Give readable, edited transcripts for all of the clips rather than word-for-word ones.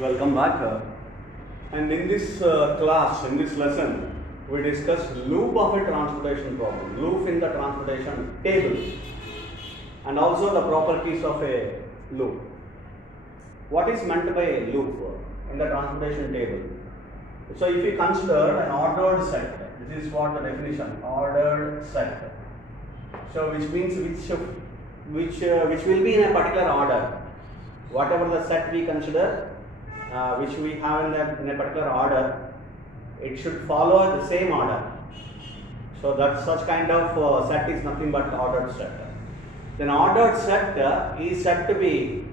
Welcome back. And in this class, in this lesson, we discuss loop of a transportation problem, loop in the transportation table, and also the properties of a loop. What is meant by a loop in the transportation table? So if you consider an ordered set, this is what the definition, ordered set. So which means which will be in a particular order. Whatever the set we consider, which we have in a particular order, it should follow the same order. So that such kind of set is nothing but ordered set. Then ordered set is said to be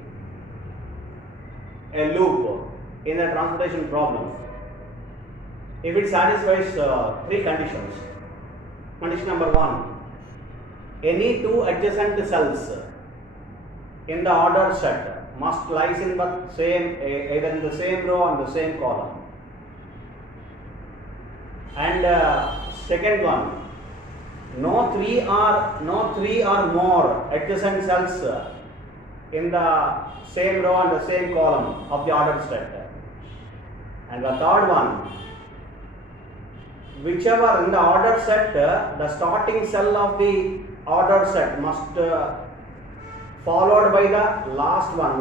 a loop in a transportation problem if it satisfies three conditions. Condition number one, any two adjacent cells in the ordered set must lies in the same, either in the same row and the same column. And second one, no three or more adjacent cells in the same row and the same column of the ordered set. And the third one, whichever in the ordered set, the starting cell of the ordered set must followed by the last one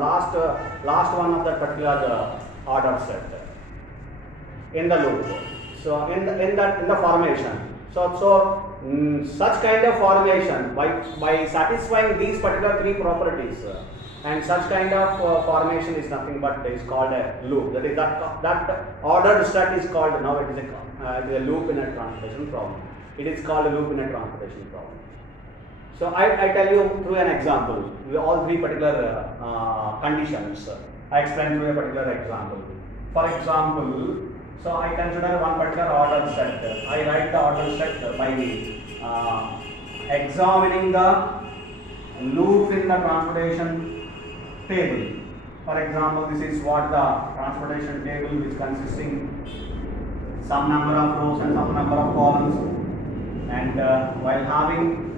of the particular ordered set in the loop. So in the formation. Such kind of formation by satisfying these particular three properties, and such kind of formation is nothing but is called a loop. That is that ordered set is called, now it is a loop in a transportation problem. It is called a loop in a transportation problem. So I tell you through an example, all three particular conditions. I explain through a particular example. For example, so I consider one particular ordered set. I write the ordered set by examining the loop in the transportation table. For example, this is what the transportation table, which consisting some number of rows and some number of columns, and while having,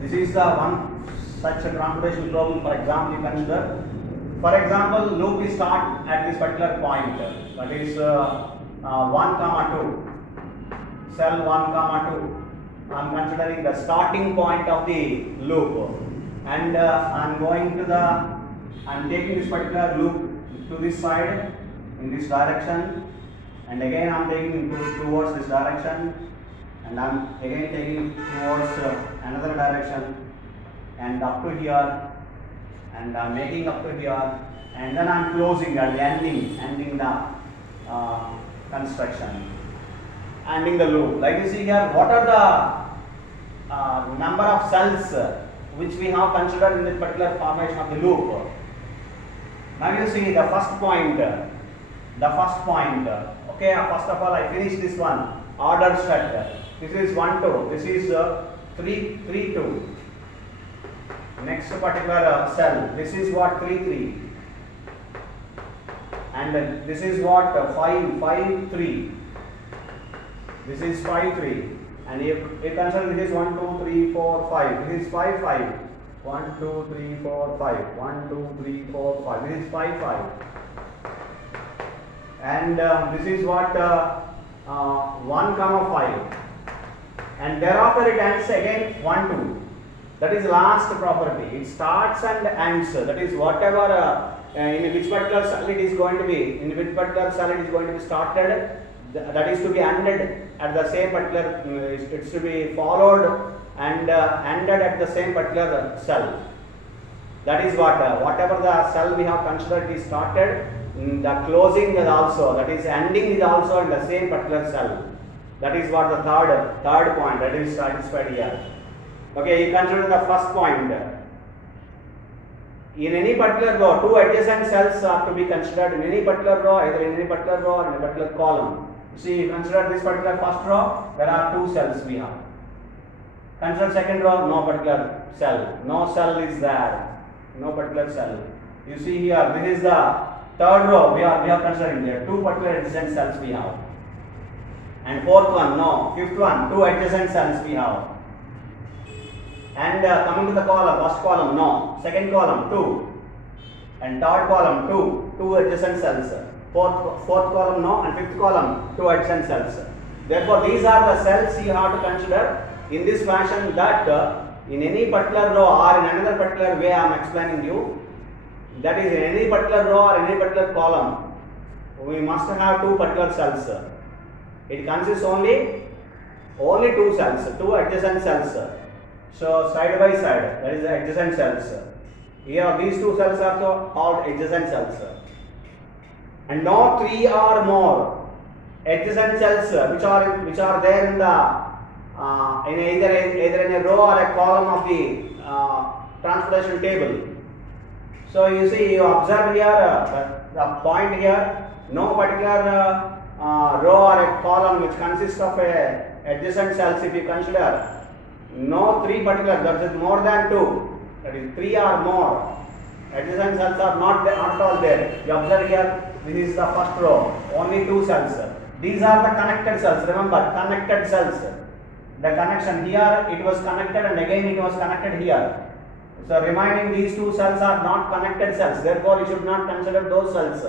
this is the one such a transportation problem. For example, you consider, for example, loop is start at this particular point, that is 1 comma 2, cell 1 comma 2. I am considering the starting point of the loop, and I am taking this particular loop to this side in this direction, and again I am taking towards this direction, and I am again taking towards another direction, and up to here, and I am making up to here, and then I am closing at the ending the construction, ending the loop. Like you see here, what are the number of cells which we have considered in this particular formation of the loop. Now you see the first point. Okay, first of all I finish this one, ordered set. This is 1 2. This is 3 2. Next particular cell. This is what 3 3. And this is what 5 3. This is 5 3. And you consider this is 1 2 3 4 5. This is 5 5. 1 2 3 4 5. 1 2 3 4 5. This is 5 5. And this is what 1 comma 5. And thereafter it ends again 1 2. That is last property. It starts and ends. That is whatever in which particular cell it is going to be, in which particular cell it is going to be started, that is to be ended at the same particular, it's to be followed and ended at the same particular cell. That is what, whatever the cell we have considered is started, the closing is also, that is ending is also in the same particular cell. That is what the third point, that is satisfied here. Okay, you consider the first point. In any particular row, two adjacent cells are to be considered in any particular row, either in any particular row or in a particular column. See, consider this particular first row, there are two cells we have. Consider second row, no particular cell. No cell is there. No particular cell. You see here, this is the third row, we are considering here. Two particular adjacent cells we have. And fourth one, no. Fifth one, two adjacent cells we have. And coming to the column, first column, no. Second column, 2. And third column, 2 adjacent cells. fourth column no, and fifth column 2 adjacent cells. Therefore, these are the cells you have to consider in this fashion, that in any particular row or in another particular way I am explaining you, that is in any particular row or any particular column, we must have 2 particular cells. It consists only 2 cells, 2 adjacent cells. So side by side, that is the adjacent cells. Here these 2 cells are called adjacent cells. And no 3 or more adjacent cells which are there in the in either in a row or a column of the transportation table. So you see, you observe here the point here, no particular row or a column which consists of a adjacent cells. If you consider no 3 particular, that is more than 2, that is 3 or more adjacent cells are not at all there. You observe here, this is the first row, only 2 cells. These are the connected cells. Remember, connected cells. The connection here, it was connected and again it was connected here. So remaining these 2 cells are not connected cells. Therefore, you should not consider those cells.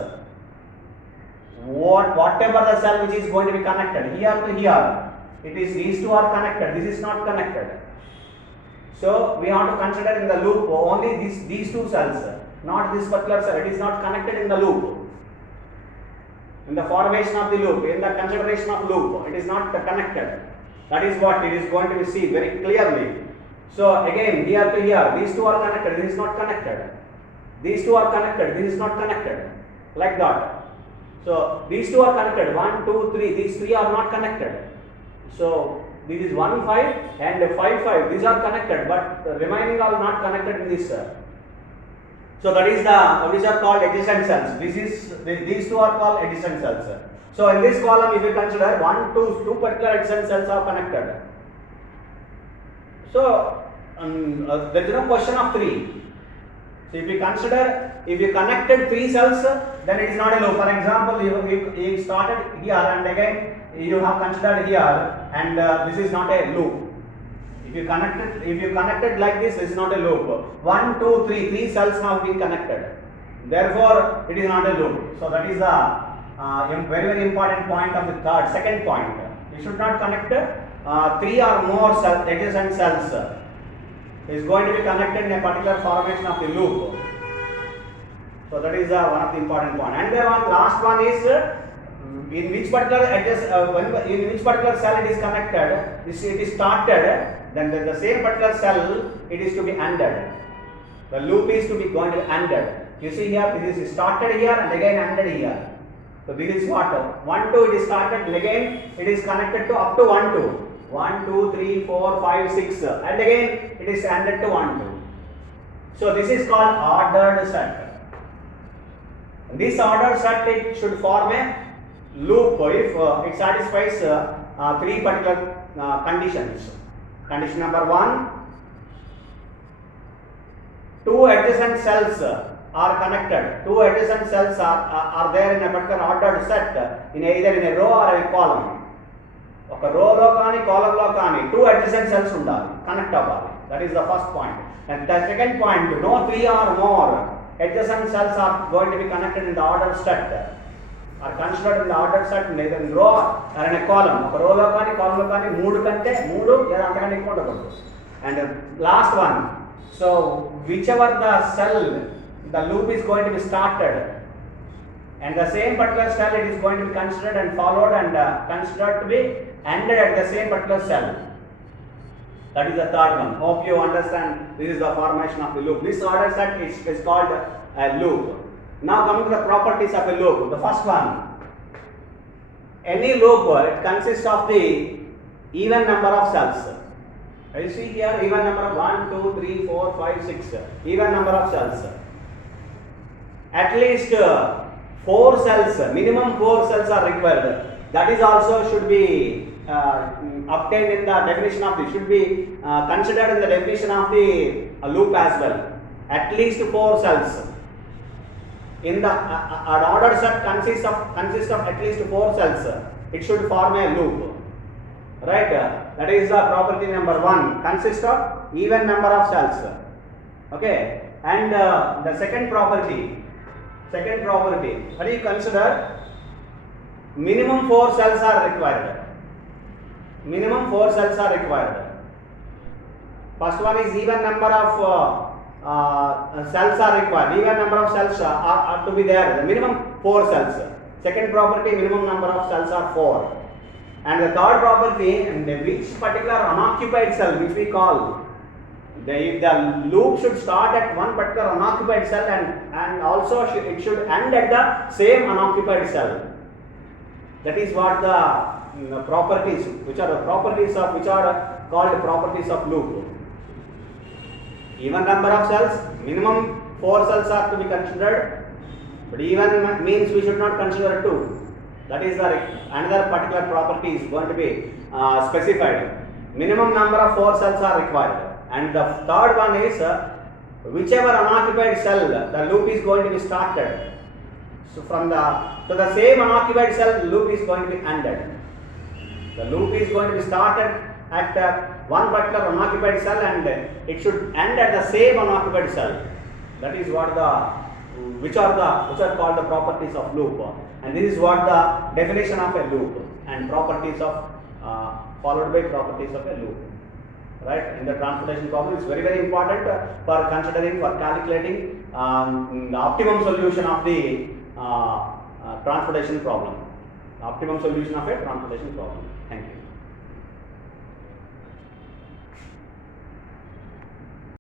Whatever the cell which is going to be connected here to here, it is these 2 are connected. This is not connected. So we have to consider in the loop only these 2 cells, not this particular cell. It is not connected in the loop. In the formation of the loop, in the consideration of loop, it is not connected. That is what it is going to be seen very clearly. So again, here to here, these 2 are connected, this is not connected. These 2 are connected, this is not connected. Like that. So these 2 are connected, 1, 2, 3, these 3 are not connected. So this is 1, 5 and 5, 5, these are connected, but the remaining are not connected in this. So that is these are called adjacent cells. These 2 are called adjacent cells. So in this column, if you consider 1, 2 particular adjacent cells are connected. So there is no question of 3. So if you consider, if you connected 3 cells, then it is not a loop. For example, you started here and again you have considered here, and this is not a loop. If you connected like this is not a loop. 1, 2, 3 cells have been connected. Therefore, it is not a loop. So that is the very, very important point of the second point. You should not connect 3 or more adjacent cells. Is going to be connected in a particular formation of the loop. So that is one of the important point. And the last one is in which particular in which particular cell it is connected. It is started. Then the same particular cell it is to be ended. The loop is to be going to be ended. You see here, this is started here and again ended here. So this is what 1, 2 it is started and again it is connected to up to 1, 2. 1, 2, 3, 4, 5, 6 and again it is ended to 1, 2. So this is called ordered set. This ordered set it should form a loop if it satisfies 3 particular conditions. Condition number 1, 2 adjacent cells are connected. 2 adjacent cells are there in a particular ordered set in either in a row or a column. ఒక రోలో కానీ కాలంలో కానీ 2 adjacent cells ఉండాలి, connect అవ్వాలి. That is the first point. And the second point, no 3 or more adjacent cells are going to be connected in the ordered set, are considered in the ordered set either in row or in a column. ఒక రోలో కానీ కాలంలో కానీ 3 కంటే 3 లేదా అంతకంటే ఎక్కువ ఉండకూడదు. And last one, so whichever the cell the loop is going to be started, and the same particular cell it is going to be considered and followed and considered to be ended at the same particular cell. That is the third one. Hope you understand. This is the formation of the loop. This ordered set is called a loop. Now coming to the properties of a loop. The first one, any loop it consists of the even number of cells. You see here, even number of 1, 2, 3, 4, 5, 6, even number of cells. At least 4 cells, minimum 4 cells are required. That is also should be obtained in the definition of the, should be considered in the definition of the loop as well. At least 4 cells. In the an ordered set consists of at least 4 cells. It should form a loop. Right? That is the property number 1. Consists of even number of cells. Okay. And the second property. second property, what do you consider? Minimum 4 cells are required. Minimum 4 cells are required. First one is even number of cells are required. Even number of cells are to be there. The minimum 4 cells. Second property, minimum number of cells are 4. And the third property, and which particular unoccupied cell, which we call, if the loop should start at one particular unoccupied cell and also it should end at the same unoccupied cell. That is what the properties, which are the properties of, which are called properties of loop. Even number of cells, minimum 4 cells are to be considered, but even means we should not consider 2. That is another particular property is going to be specified. Minimum number of 4 cells are required. And the third one is whichever unoccupied cell the loop is going to be started. So from the same unoccupied cell, the loop is going to be ended. The loop is going to be started at one particular unoccupied cell and it should end at the same unoccupied cell. That is what which are called the properties of loop. And this is what the definition of a loop and properties of followed by properties of a loop. Right, in the transportation problem, it's very, very important for considering, for calculating the optimum solution of the transportation problem. Optimum solution of a transportation problem. Thank you.